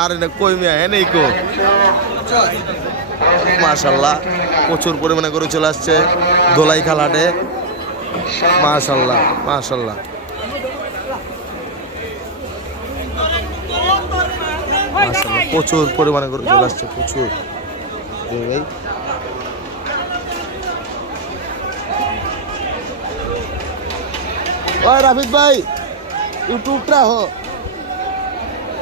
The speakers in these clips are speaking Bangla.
আরে না কই মিয়া হ্যাঁ নেই কো। মাশাল্লাহ, প্রচুর পরিমাণে গরু চলে আসছে দোলাই খালাটে মাশাল্লাহ। মাশাল্লাহ, প্রচুর পরিমাণে গরু চলে আসছে, প্রচুর। ভাই রাফিদ ভাই, ইউটিউবটা হো।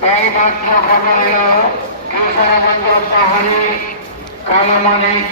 এই মাত্র খবর হলো কিশোরগঞ্জ পাহাড়ি কালোমানিক